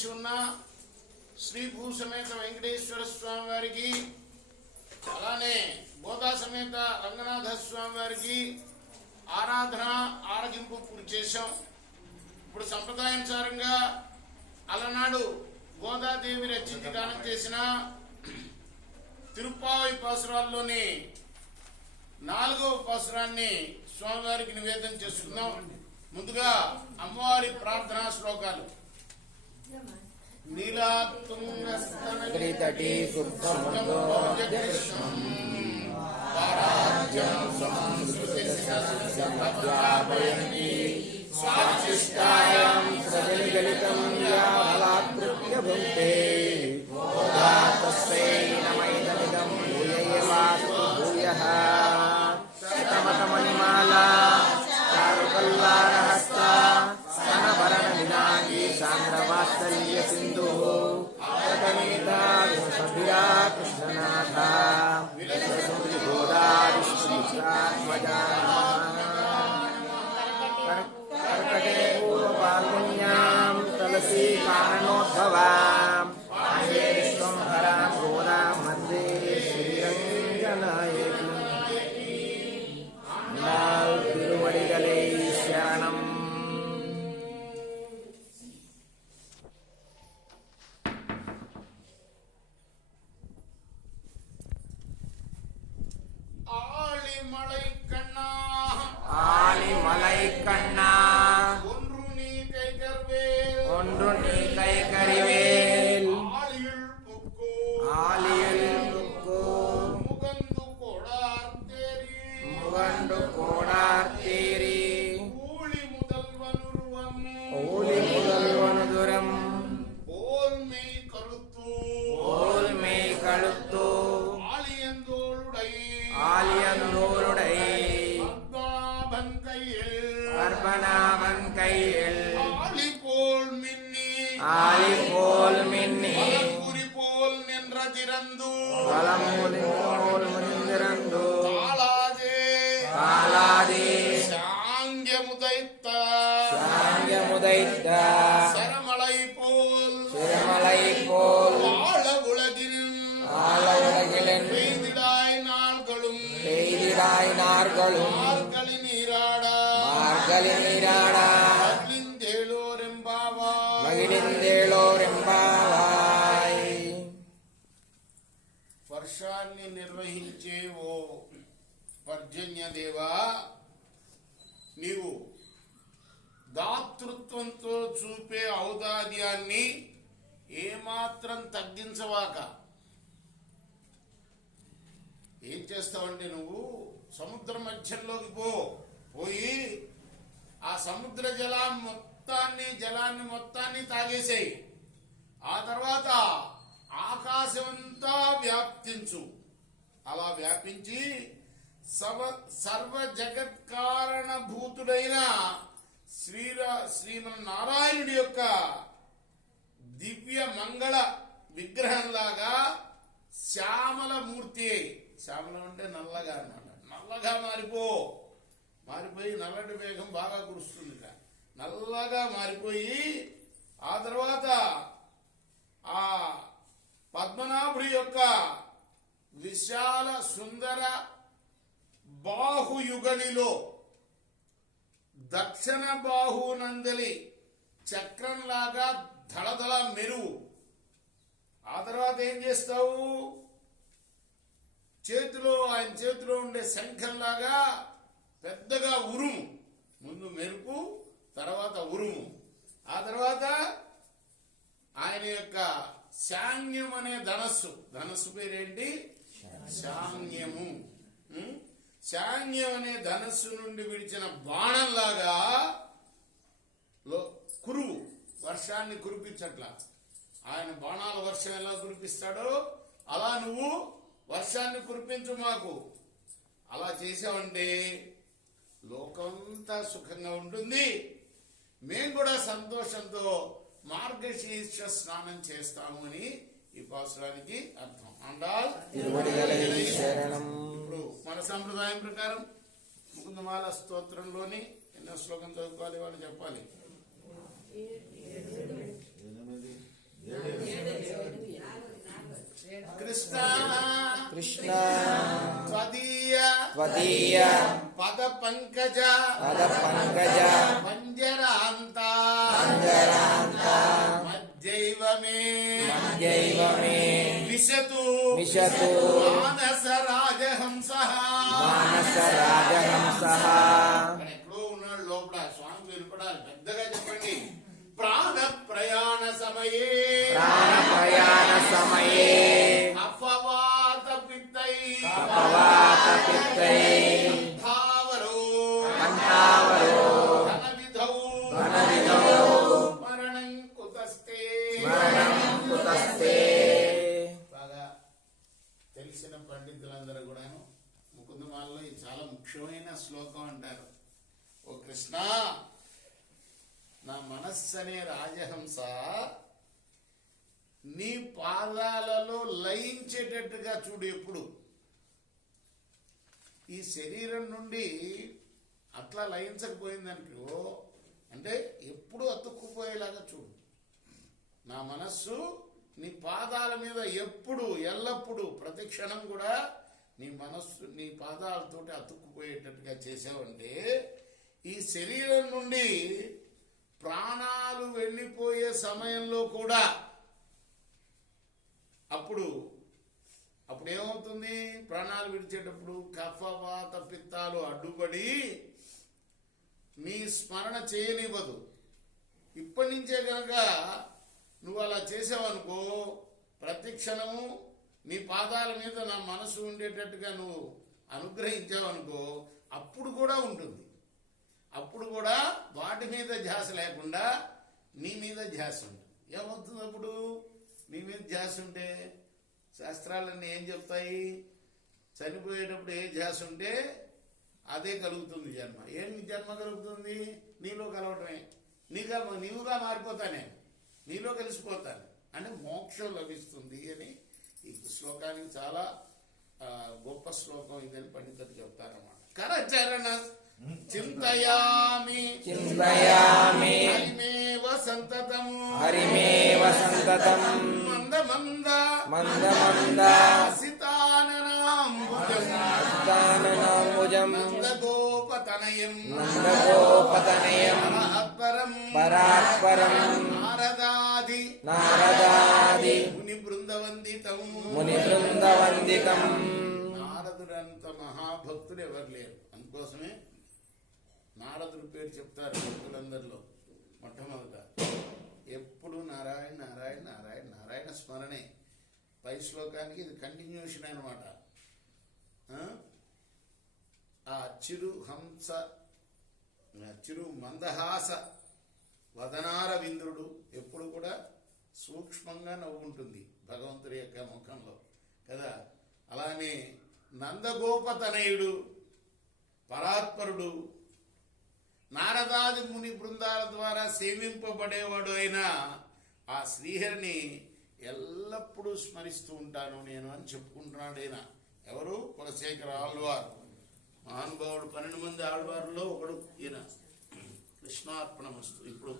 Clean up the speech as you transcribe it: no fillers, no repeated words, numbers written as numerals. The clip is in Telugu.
వేంచేసి ఉన్న శ్రీ భూసమేత వెంకటేశ్వర స్వామి వారికి, అలానే గోదా సమేత రంగనాథ స్వామి వారికి ఆరాధన ఆరగింపు పూర్తి చేశాం. ఇప్పుడు సంప్రదాయానుసారంగా అలనాడు గోదాదేవి రచించి గానం చేసిన తిరుప్పావై పాసురాల్లోని 4వ పాసురాన్ని స్వామివారికి నివేదన చేసుకుందాం. ముందుగా అమ్మవారి ప్రార్థనా శ్లోకాలు. నీలాతుంగస్తనగిరితటీ శుద్ధం పారాజ్యం సంస్కృతి స్వాదిష్టాయాం సజనిగలితం యావలాకృత్య భుంక్తే తస్మై నమైదమిదం భూయైవాస్తు భూయః. శతమతమణిమాలా చారుకల్లారహస్త స్తనభరణ వినాయీ సాంద్రవాత్సల్య సింధుః సభిరా కృష్ణనాథ గోదా విష్ణుమిత్రాత్మజా. కర్కటే పూర్వపాల్గుణ్యాం తులసీ కారణోద్భవాం విశ్వం హరాం గోదాం వందే శ్రీరంజనాయకీ. తిరువడిగలై శరణం. ஆழிமலை கண்ணா ஆழிமலை கண்ணா ஒன்று நீ கைகர்வேல் ஒன்று நீ கைகரிவேல் ஆழியுள் புக்கு ஆழியுள் புக்கு முகந்து கோடார்த்தேரி முகந்து கோடார்த்தேரி ஊழி முதல்வனுருவம் ஊழி முதல்வனுதுரம் ஓல்மை கருத்து ஓல்மை கழுத்து ஆலியந்தோளுடை பத்மநாபன் கையில் ஆலிபோல் மின்னி குறி போல் நின்ற திறந்து தாளாதே சாங்கியமுதைத்த சரமலை போல் ஆழ உலகில் பெய்திடாய் நார்களும் மார்கழி நீராடா మగిలిందేళోరెంబావాయ్. వర్షాన్ని నిర్వహించే ఓ పర్జన్య దేవా, నీవు దాతృత్వంతో చూపే ఔదార్యాన్ని ఏమాత్రం తగ్గించవాక. ఏం చేస్తావంటే నువ్వు సముద్ర మధ్యంలోకి పోయి ఆ సముద్ర జలాన్ని మొత్తాన్ని తాగేసేయి. ఆ తర్వాత ఆకాశమంతా వ్యాప్తించు. అలా వ్యాపించి సర్వ జగత్కారణభూతుడైన శ్రీమన్నారాయణుడి యొక్క దివ్య మంగళ విగ్రహంలాగా శ్యామల మూర్తి, శ్యామలం అంటే నల్లగా అన్నమాట, నల్లగా మారిపోయి నల్లటి మేఘం బాగా కురుస్తుంది, నల్లగా మారిపోయి ఆ తర్వాత ఆ పద్మనాభుడి యొక్క విశాల సుందర బాహుయుగళిలో దక్షిణ బాహునందలి చక్రంలాగా ధళధళ మెరువు. ఆ తర్వాత ఏం చేస్తావు, ఆయన చేతిలో ఉండే శంఖంలాగా పెద్దగా ఉరుము. ముందు మెరుపు, తర్వాత ఉరుము. ఆ తర్వాత ఆయన యొక్క శాంగ్యం అనే ధనస్సు పేరేంటి, శాంగ్యము. శాంగ్యం అనే ధనస్సు నుండి విడిచిన బాణంలాగా కురువు, వర్షాన్ని కురిపించట్లా. ఆయన బాణాల వర్షం ఎలా కురిపిస్తాడో అలా నువ్వు వర్షాన్ని కురిపించు మాకు. అలా చేసావంటే లోకమంతా సుఖంగా ఉంటుంది, మేము కూడా సంతోషంతో మార్గశీర్ష స్నానం చేస్తాము అని ఈ పాసురానికి అర్థం. అండాల్ ఇప్పుడు మన సంప్రదాయం ప్రకారం ముకుందమాల స్తోత్రంలోని ఎన్నో శ్లోకం చదువుకోవాలి, వాళ్ళు చెప్పాలి. త్వదీయ పద పంకజ మంజరాంత మజ్జైవ మే విశతు మానస రాజహంసః. ఇక్కడ ఎక్కడో ఉన్నాడు లోపల, స్వామి వినపడాలి, పెద్దగా చెప్పండి. ప్రాణ ప్రయాణ సమయే అపవాత పిత్తై మరణం కుతస్తే. బాగా తెలిసిన పండితులందరూ కూడా ముకుందమాలలో ఇది చాలా ముఖ్యమైన శ్లోకం అంటారు. ఓ కృష్ణ, నా మనస్సు అనే రాజహంస నీ పాదాలలో లయించేటట్టుగా చూడు. ఎప్పుడు ఈ శరీరం నుండి అట్లా లయించకపోయిందనుకో, అంటే ఎప్పుడు అతుక్కుపోయేలాగా చూడు. నా మనస్సు నీ పాదాల మీద ఎప్పుడు ఎల్లప్పుడూ ప్రతి క్షణం కూడా నీ మనస్సు నీ పాదాలతోటి అతుక్కుపోయేటట్టుగా చేసావంటే ఈ శరీరం నుండి ప్రాణాలు వెళ్ళిపోయే సమయంలో కూడా అప్పుడు ఏమవుతుంది? ప్రాణాలు విడిచేటప్పుడు కఫవాత పిత్తాలు అడ్డుపడి నీ స్మరణ చేయనివ్వదు. ఇప్పటి నుంచే కనుక నువ్వు అలా చేసావనుకో, ప్రతి క్షణము నీ పాదాల మీద నా మనసు ఉండేటట్టుగా నువ్వు అనుగ్రహించావనుకో, అప్పుడు కూడా ఉంటుంది. అప్పుడు కూడా వాటి మీద ధ్యాస లేకుండా నీ మీద ధ్యాస ఉంటుంది. ఏమవుతుంది అప్పుడు? నీ మీద ధ్యాస ఉంటే శాస్త్రాలన్నీ ఏం చెప్తాయి? చనిపోయేటప్పుడు ఏ ధ్యాస ఉంటే అదే కలుగుతుంది జన్మ. ఏం జన్మ కలుగుతుంది? నీలో కలవటమే. నీవుగా మారిపోతానే, నీలో కలిసిపోతాను అంటే మోక్షం లభిస్తుంది అని ఈ శ్లోకానికి చాలా గొప్ప శ్లోకం ఇదని పండితులు చెప్తారన్నమాట. కరచరణ చింతయామి హరిమేవ సంతతం మంద సితాననాంబుజం నందగోపతనయం పరాత్పరం నారదాది ముని బృందవందితం. నారదుడంత మహాభక్తుడు ఎవరు లేరు. అందుకోసమే నారదుడి పేరు చెప్తారు భక్తులందరిలో. మొట్టమొదట ఎప్పుడు నారాయణ నారాయణ నారాయణ నారాయణ స్మరణే. పై శ్లోకానికి ఇది కంటిన్యూషన్ అనమాట. ఆ చిరు మందహాస వదనారవింద్రుడు ఎప్పుడు కూడా సూక్ష్మంగా నవ్వుంటుంది భగవంతుడి యొక్క ముఖంలో కదా. అలానే నందగోపతనయుడు పరాత్పరుడు నారదాది ముని బృందాల ద్వారా సేవింపబడేవాడు అయిన ఆ శ్రీహరిని ఎల్లప్పుడూ స్మరిస్తూ ఉంటాను నేను అని చెప్పుకుంటున్నాడు ఆయన. ఎవరు? కులశేఖర ఆళ్వారు మహానుభావుడు. 12 మంది ఆళ్వారులో ఒకడు ఈయన. కృష్ణార్పణమస్తు. ఇప్పుడు